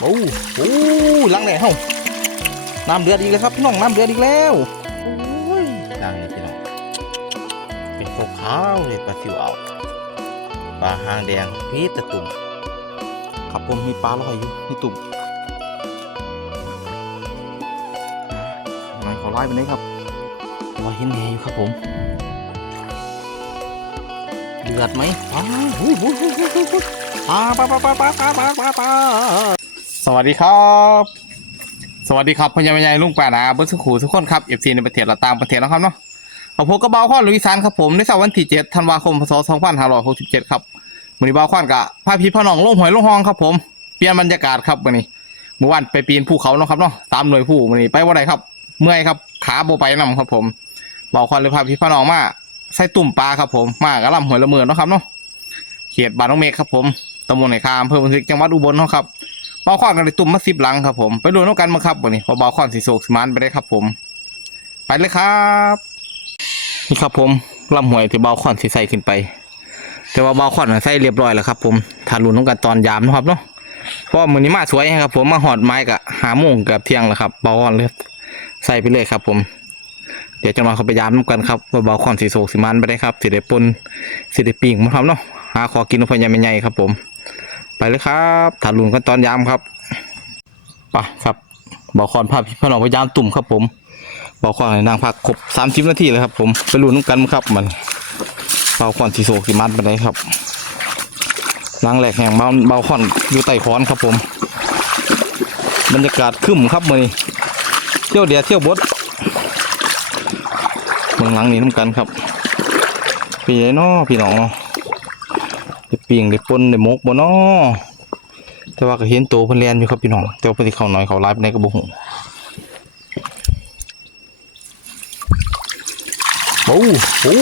โอ้โหล้างแหล่เฮ้าน้ำเดือดอีกแล้วครับพี่น้องน้ำเดือดอีกแล้วโอ้ยล้างเลยพี่น้องเป็นขาวๆเลยปลาซิวเอาปลาหางแดงพีตะตุ่มครับผมมีปลาลอยอยู่ในตุ่มหน่อยขอไล่ไปเลยครับลอยเห็นแหอยู่ครับผมเดือดไหมอ้าวหูหูหูหูหูหูปลาปลาปลาปลาปลาปลาปลาปลาปลา สวัสดีครับ สวัสดีครับพญามยายลุงป่านาเบิ้ลสุขูทุกคนครับเอฟซีในประเทศและต่างประเทศนะครับเนาะเอาพบกับเบาข้อนลุยสานครับผมในสาร์วันที่7ธันวาคมพศ2567ครับวันนี้เบาข้อนกับพาพี่พ่อน้องลงหอยลงห้องครับผมเปลี่ยนบรรยากาศครับวันนี้เมื่อวานไปปีนภูเขาเนาะครับเนาะตามหน่วยผู้วันนี้ไปว่าไรครับ เมื่อยครับขาโบไปนำครับผมเบาข้อนเลยพาพี่พ่อน้องมาใส่ตุ่มปลาครับผมมากระลำหอยละเมินเนาะครับเนาะเขตบ้านน้องเมฆครับผมตำบลไหนคามอำเภอบันทึกจังหวัดอุบลเนาะครับ เบาข้อนกันเลยตุ่มมาสิบหลังครับผมไปดูน้องกันมาครับวันนี้พอเบาข้อนสีโศกสมานไปได้ครับผม ไปเลยครับนี่ครับผมลำหวยที่เบาข้อนสีใส่ขึ้นไป แต่ว่าเบาข้อนใส่เรียบร้อยแล้วครับ ผมทารุนน้องกันตอนยามนะครับเนาะเพราะมือนี้มาสวยครับ ผมมาหอดไม้กับหาโมงกับเที่ยงแล้วครับเบาข้อนเลยใส่ไปเลยครับ ผมเดี๋ยวจะมาเขาไปยามน้ำกันครับว่าเบาข้อนสีโศกสีมันไปได้ครับสีได้ปนสีได้ปิ่งมาทำเนาะหาขอกินนพยาใหญ่ครับผม ไปเลยครับถาลุนกันตอนยามครับไปครับบอกคอนภาพพี่น้องพยายามตุ่มครับผมบอกคอนนางพักครบสามสิบนาทีเลยครับ ผมไปลุ้นกันครับมันเบาคอนสีโศกสีมันไปได้ครับล้างแหลกแห่งเบาเบาคอนอยู่ใต้คอนครับผม บรรยากาศครึ้มครับมือนี้เที่ยวเดียเที่ยวบดเมืองหลังนี้น้ำกันครับพี่ไอ้น้อพี่น้องเนาะ ได้ปีงได้ปนได้มกบ่น้อแต่ว่าก็เห็นตัวเพิ่นเรียนอยู่ครับพี่น้องแต่ว่าเพิ่นสิเข้าน้อยเขาหลายปานใดก็บ่ฮู้โอ้โอ้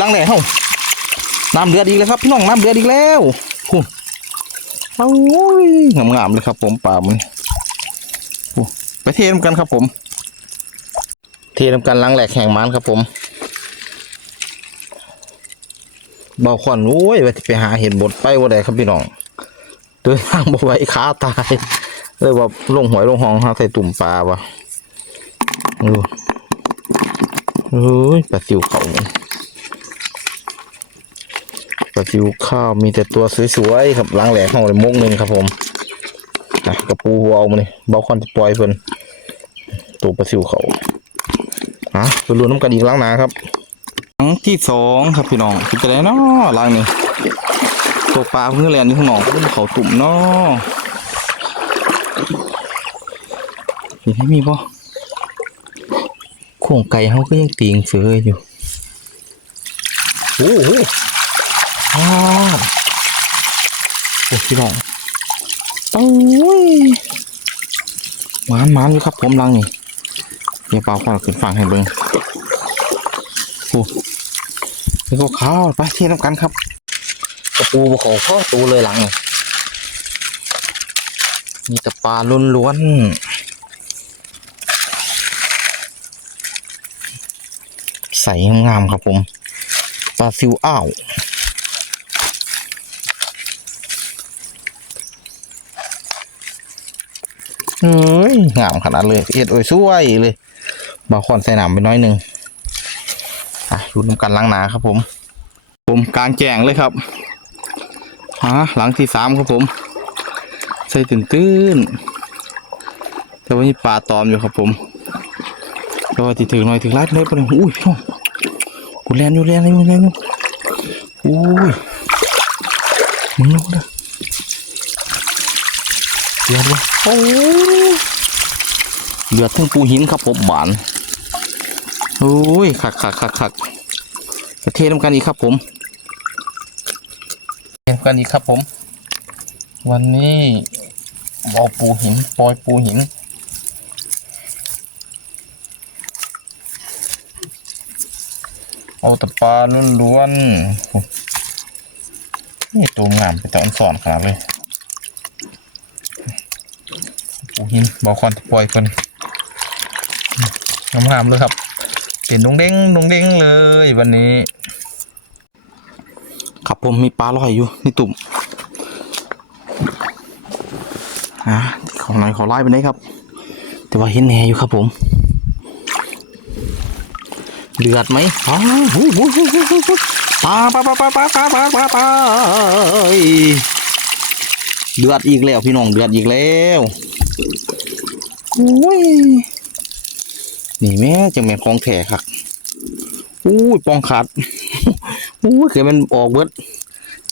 ล้างแหล่เฮาน้ำเดือดอีกแล้วครับพี่น้องน้ำเดือดอีกแล้วฮู้โอ้ยงามๆเลยครับ ผมปลามันไปเทน้ำกันครับผม เทน้ำกันล้างแหลกแห่งมันครับผม เบาขวัญโอ้ยว่าสิไปหาเห็นบดไปว่าใดครับพี่น้องเดินทางบ่ไหวขาตาย เลยว่าลงหวยลงห้องหาใส่ตุ่มปลาวะเออเฮ้ยปลาซิวเขาปลาซิวข้าวมีแต่ตัวสวยๆครับล้างแหลกห้องเลยมกหนึ่งครับผมอะกระปูหัวเอามานี่เบาขวัญจะปล่อยเพิ่นตัวปลาซิวเขาอะไปลุ้นน้ำกันอีกล้างหนาครับ ที่สองครับพี่น้องเป็นไงเนาะล่างนี่ตัวปลาเพื่อแลนอยู่ข้างนอกเพิ่นเขาตุ่มเนาะมีให้มีบ่โครงไก่เขาก็ยังตีงเสืออยู่โอ้โหอ้าวโอ้พี่น้องโอ้ยหมานหมานอยู่ครับผมลังนี่เดี๋ยวเปล่าขอขึ้นฟังให้เบิ่งแล้ วก็ข้าวไปเที่ยวน้ำกันครับกระปูบขอข้อตูเลยหลังนี่มีแต่ปลาล้วนๆใสงามๆครับผมปลาซิวอ้าวเฮ้ยงามขนาดเลยเอ็ดโอ้ยสวยเลยบาคอนใส่หนามไปน้อยหนึ่ง อะดูน้ำกันล้างหนาครับผม ผมกลางแจงเลยครับฮะหลังที่สามครับผม ใส่ตื่นตื้นๆแต่ว่ามีปลาตอมอยู่ครับผมแต่ว่าที่ถึงหน่อยถึงไล่ได้ปเนี่ยอุ้ยพี่น้องกูแลนอยู่แลนอยู่แลนอยู่อุ้ยมึงลูกเด้อเดือดวะโอ้ยเดือดทั้งปูหินครับผมบานโอ้ยขักขักขักขัก เทน้ำกันอีกครับผมเทน้ำกันอีกครับผม วันนี้บอปูหินปล่อยปูหินเอาต่ปาล้วนๆนี่ตัวงามไปแต่อันสอนขนาดเลยปูหินบอคอนปล่อยเพิ่นงามๆเลยครับ เป็นดงเด้งดงเด้งเลยวันนี้ครับผมมีปลาลอยอยู่ในตุ่มอะของนายขาไล่ไปไหนครับ แต่ว่าเห็นแหน่อยู่ครับผมเดือดไหมอ้าวหูหูหูหูหูหูปลาปลาปลาปลาปลาปลาปลาปลาปลาเดือดอีกแล้วพี่น้องเดือดอีกแล้วโอ้ย นี่แม่จังแม่ของแท้ครับอู้ยปองขาดอู้ยเคยมันออกเบิด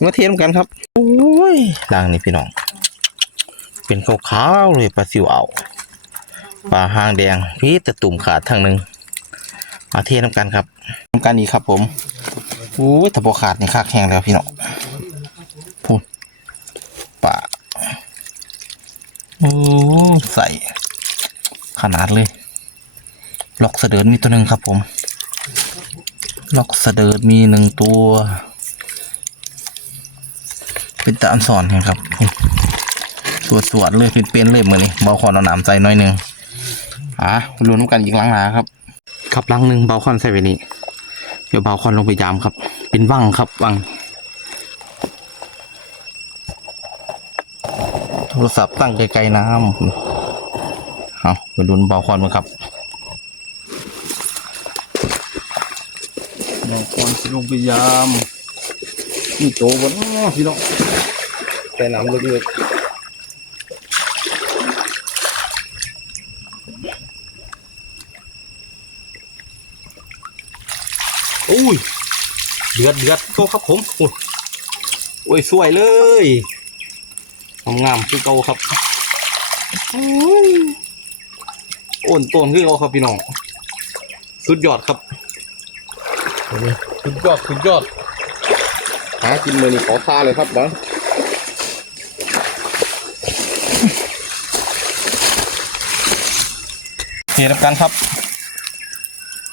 มาเทียมกันครับโอ้ยดังนี่พี่น้อง เป็นขาวๆเลยปลาซิวเอาปลาหางแดงพี่ต่ตุ่มขาดทางหนึ่งมาเทียมกันครับทำกันอีกครับ ผมอู้ยถ้าบขาดนี่คักแห้งแล้วพี่น้องพูดปลาโอ้ใส่ขนาดเลย ล็อกเสดิร์ดมีตัวหนึ่งครับผม ล็อกเสดิร์ดมีหนึ่งตัว เป็นตามสอนครับสวดสวดเลยเป็นเป็นเลยมือนนี้เบาคอนเอาหนามใส่หน้อยหนึ่งอะรวมกันอีกลังหนาครับครับลังหนึ่งเบาคอนใส่ไปนี่เดี๋ยวเบาคอนลงไปยามครับ เป็นวังครับวังโทรศัพท์ตั้งไกลๆน้ำเอาไปดุนเบาคอนมาครับ เบาคอนสิลงไปยามนี่โตบนพี่น้องแต่น้ำลึกๆอุ้ยเดือดเดือดโตครับผมโอ้ยสวยเลยงามคือเก่าครับโอ้นโตนคือเก่าครับพี่น้อง สุดยอดครับ สุดยอดสุดยอดหากินมือนี่ขอทาเลยครับนะเทน้ำกันครับ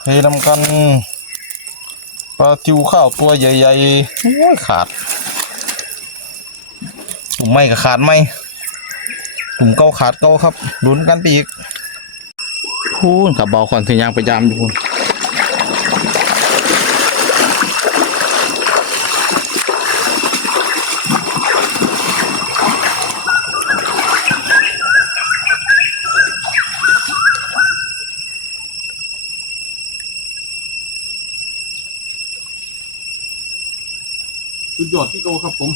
เทน้ำกันปลาจิวข้าวตัวใหญ่ๆโอ้ยขาดตุ่มไม่ก็ขาดไม่ตุ่มเก้าขาดเก้าครับดุนกันไปอีกพูนกับเบาคอนเสียงไปยามอยู่พูน โตครับผม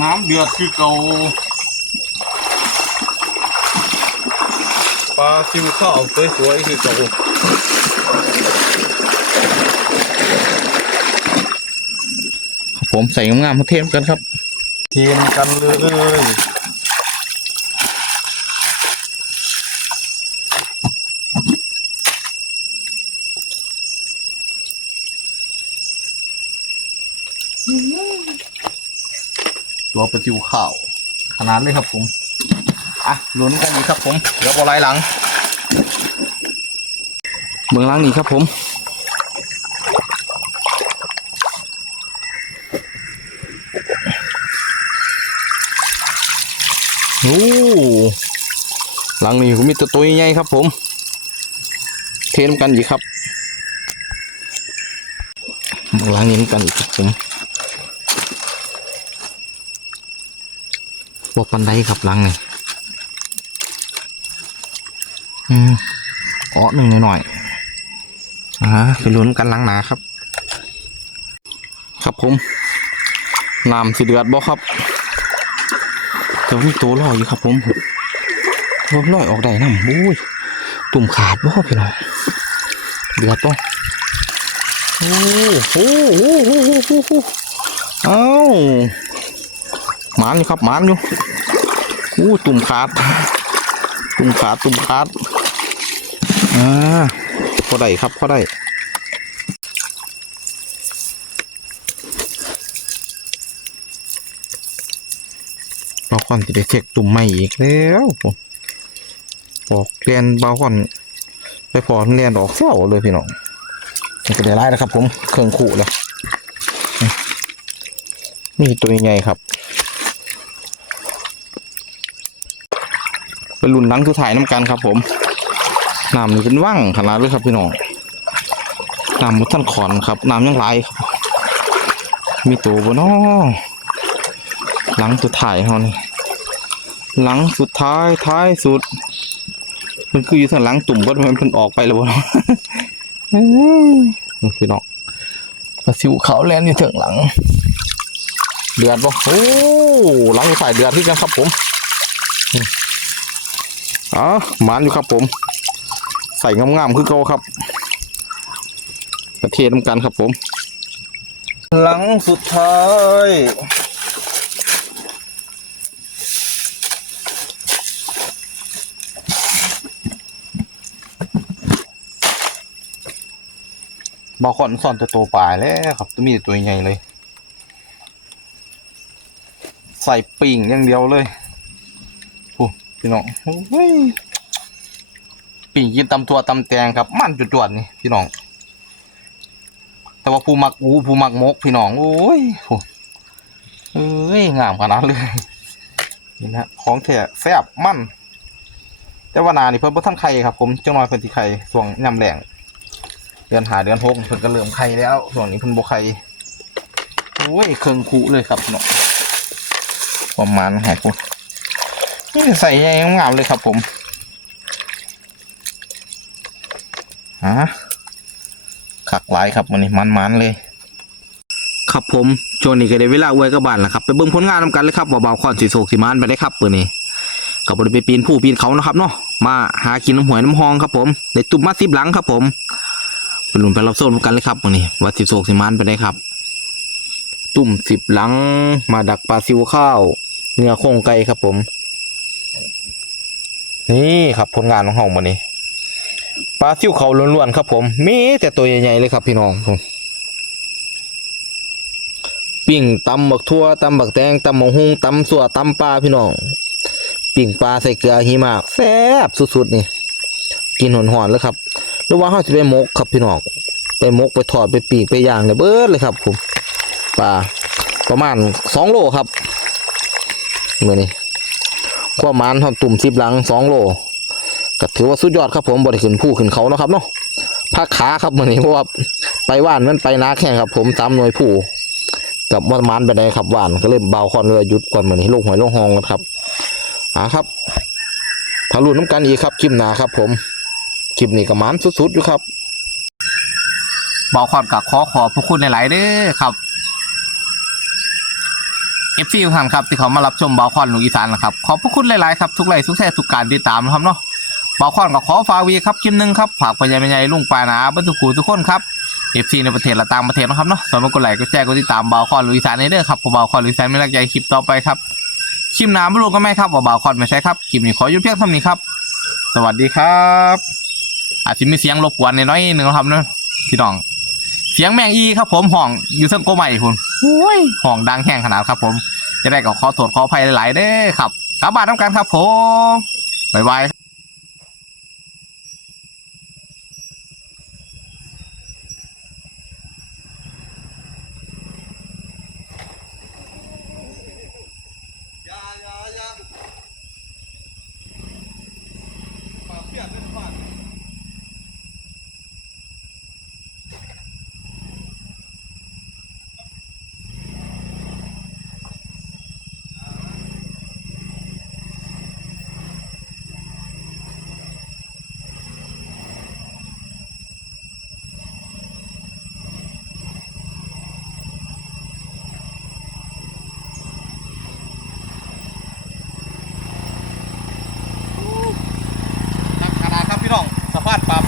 น้ำเดือดคือเก่าปลาซิวข้าวสวยๆคือเก่าครับผมใส่งามๆมาเทมกันครับ เทมกันเลย ตัวปลาจิวข้าว ขนาดเลยครับผม อะลุ้นกันอีครับผมเดี๋ยวบอลไล่หลัง เบื้องหลังนี้ครับผมโอ้หลังนี้ผมมีตัวตัวใหญ่ครับผม เทนกันอีกครับเมืองหลังนี้กันอีกครับผม บวปันไดครับลังนี่อืมเกาะหนึ่งหน่อยๆอ่าไปลุ้นกันลังหนาครับ ครับผมน้ำสิเดือดบ่ครับแต่ว่ามีตัวลอยอยู่ครับผมว่าลอยออกได้น้ำอุ้ยตุ่มขาดบ่พี่น้องเดือดบ่โอ้โหโอ้โหโอ้โหโอ้โหเอ้า หมานอยู่ครับหมานอยู่อู้ตุ่มขาด ตุ่มขาดตุ่มขาดอ่าพอได้ครับพอได้บาคอนจะได้เทคตุ่มใหม่อีกแล้วบอกเรียนบาคอนไปพอเรียนออกเสี่ยวเลยพี่น้องมันก็ได้ไล่นะครับผมเครื่องขู่เลยนี่ตัวใหญ่ครับ เป็นรุ่นหนังทุกถ่ายน้ำกันครับ ผมน้ำนี่เป็นว่างขนาดเลยครับพี่น้องน้ำมุท่านขอนครับน้ำยังไหลครับ มีตัวบนน้อหลังสุดท้ายเฮานี่หลังสุดท้ายท้ายสุด มันคืออยู่ทางหลังตุ่มก็มันเพิ่นออกไปแล้วบ่เนาะเอ้ยนี่พี่น้องปลาซิวเขาแลนอยู่ถึงหลัง เดือดบ่โอ้หลังฝ่ายเดือดที่กันครับผม อ๋อหมานอยู่ครับผม ใส่งามๆคือเก่าครับประเทศน้ำกันครับผม หลังสุดท้ายบางคนสอนแต่ตัวปลายแล้วครับมีแต่ตัวใหญ่เลย ใส่ปิ่งอย่างเดียวเลย พี่น้องโอ้ยปิ่งกินตำตัวตำแตงครับ มันจุดๆนี่พี่น้อง แต่ว่าผู้มักอูผู้มักมกพี่น้องโอ้ยโหเอ้ยงามขนาดเลยนี่นะของแท้แซ่บมันแต่ว่านานี่เพิ่นบ่ทันไข่ครับผมจังน้อยเพิ่นสิไข่ช่วงยามแล้งเดือนหาเดือนหกเพิ่นก็เริ่มไข่แล้วช่วงนี้เพิ่นบ่ไข่โอ้ยเครื่องคุเลยครับเนาะประมาณหายปุ๊นี่ ใส่ใหญ่งามเลยครับผมฮะขักหลายครับมันนี่มันๆเลย ครับผมช่วงนี้ก็ได้เวลาอวยกับบ้านแล้วครับ ไปเบิ่งผลงานนำกันเลยครับว่าเบาคอนสิโศกสิมานไปได้ครับเปิดนี้กับบริไปปีนผู้ปีนเขานะครับเนาะมาหากินน้ำหวยน้ำหองครับผมได้ตุบมาสิบหลังครับผมไปลุ้นไปรับส้มกันเลยครับวันนี้ว่าสิบโศกสิมานไปได้ครับ ตุ่มสิบหลังมาดักปลาซิวข้าว เนื้อโครงไก่ครับผม นี่ครับผลงานของห้องวันนี้ปลาซิวเขาล้วนๆครับ ผมมีแต่ตัวใหญ่ๆเลยครับ พี่น้องปิ่งตำบักทั่วตำบักแตงตำหมงหุงตำสัวตำปลาพี่น้องปิ่งปลาใส่เกลือหิมะแซ่บสุดๆนี่ กินหอนๆเลยครับหรือว่าเขาจะไปมกครับพี่น้องไปมกไปทอดไปปีกไปย่างเนี่ยเบิดเลยครับ ผมปลาประมาณสองโลครับเมื่อนี้ ความหมันทำตุ่มสิบหลังสองโลก็ถือว่าสุดยอดครับผมบริขึ้นผู้ขึ้นเขาเนาะครับเนาะพักขาครับมือนี้เพราะว่าไปว่านมันไปนาแข่งครับ ผมตามหน่วยผู้กับว่ามันไปได้ครับว่านก็เลยเบาคอนเลยหยุดก่อนเมื่อนี้ลงหอยลงหองกันครับอ่าครับทารุน้ำกันอีกครับคลิปหนาครับ ผมคลิปนี้ก็มันสุดๆอยู่ครับเบอกความกับขอขอพระคุณหลายๆเด้อครับ เอฟซีทุกท่านครับที่เขามารับชมบาคอนลูกอีสานนะครับขอบพระคุณหลายๆครับทุกไลค์ทุกแชร์ทุกการติดตามนะครับเนาะบาคอนกับขอฟากวีครับคลิปหนึ่งครับฝากไปยังไงลุงปานาบรรทุกทุกคนครับเอฟซีในประเทศและต่างประเทศนะครับเนาะส่วนมากดไลค์ก็แชร์ก็ติดตามบาคอนลูกอีสานในเด้อครับผมบาคอนลูกอีสานไม่รักใจคลิปต่อไปครับคลิปน้าไม่รู้ก็ไม่ครับว่าบาคอนไม่ใช่ครับคลิปนี้ขอหยุดเพียงเท่านี้ครับ สวัสดีครับ อาจจะมีเสียงรบกวนน้อยๆหนึ่งนะครับเนอะพี่น้อง เสียงแมงอีครับผมห้องอยู่เส้นโกใหม่คุณห้องดังแห้งขนาดครับผม จะได้ก็ขอโทษขออภัยหลายๆเด้อครับกลับบ้านน้ำกันครับผมบ๊ายบายยายายาปากเปียกเป็นปาก นักขนาดครับพี่น้อง สะพานปลา